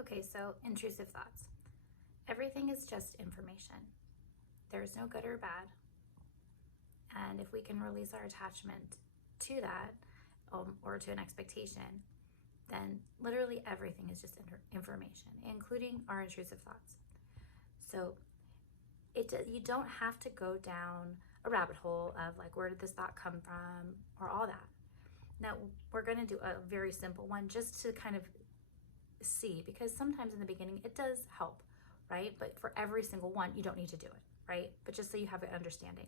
Okay, so intrusive thoughts. Everything is just information. There's no good or bad. And if we can release our attachment to that or to an expectation, then literally everything is just information, including our intrusive thoughts. So you don't have to go down a rabbit hole of like, where did this thought come from or all that. Now, we're going to do a very simple one just to kind of see, because sometimes in the beginning it does help, right? But for every single one, you don't need to do it, right? But just so you have an understanding.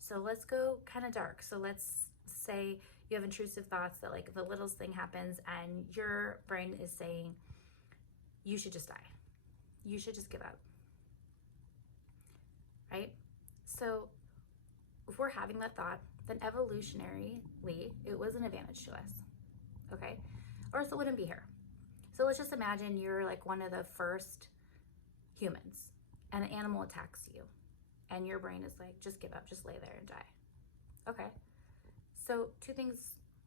So let's go kind of dark. So let's say you have intrusive thoughts that like the littlest thing happens and your brain is saying, you should just die. You should just give up, right? So if we're having that thought, then evolutionarily, it was an advantage to us, okay? Or else it wouldn't be here. So let's just imagine you're like one of the first humans and an animal attacks you and your brain is like, just give up, just lay there and die. Okay. So two things,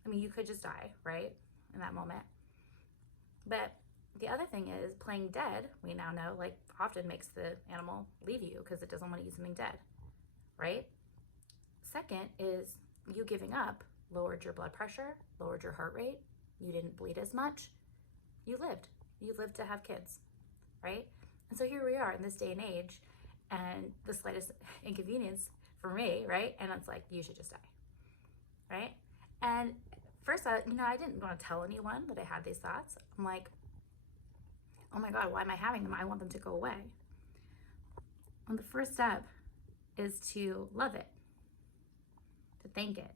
I mean, you could just die, right? In that moment. But the other thing is playing dead, we now know, like often makes the animal leave you because it doesn't want to eat something dead, right? Second is you giving up lowered your blood pressure, lowered your heart rate. You didn't bleed as much. You lived to have kids, right? And so here we are in this day and age, and the slightest inconvenience for me, right? And it's like, you should just die, right? And first, I didn't want to tell anyone that I had these thoughts. I'm like, oh my God, why am I having them? I want them to go away. And the first step is to love it, to thank it,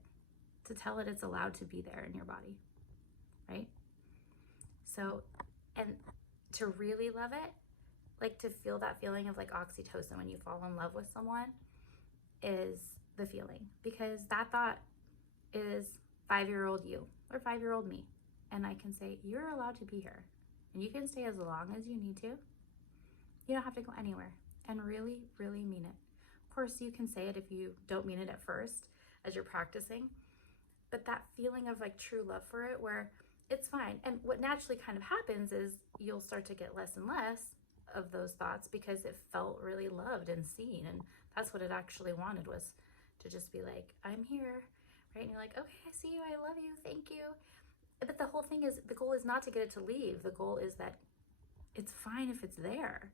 to tell it it's allowed to be there in your body, right? So, and to really love it, like to feel that feeling of like oxytocin when you fall in love with someone is the feeling, because that thought is 5-year-old you or 5-year-old me. And I can say, you're allowed to be here and you can stay as long as you need to. You don't have to go anywhere, and really, really mean it. Of course, you can say it if you don't mean it at first as you're practicing, but that feeling of like true love for it, where it's fine. And what naturally kind of happens is you'll start to get less and less of those thoughts because it felt really loved and seen. And that's what it actually wanted, was to just be like, I'm here, right? And you're like, okay, I see you, I love you, thank you. But the whole thing is, the goal is not to get it to leave. The goal is that it's fine if it's there.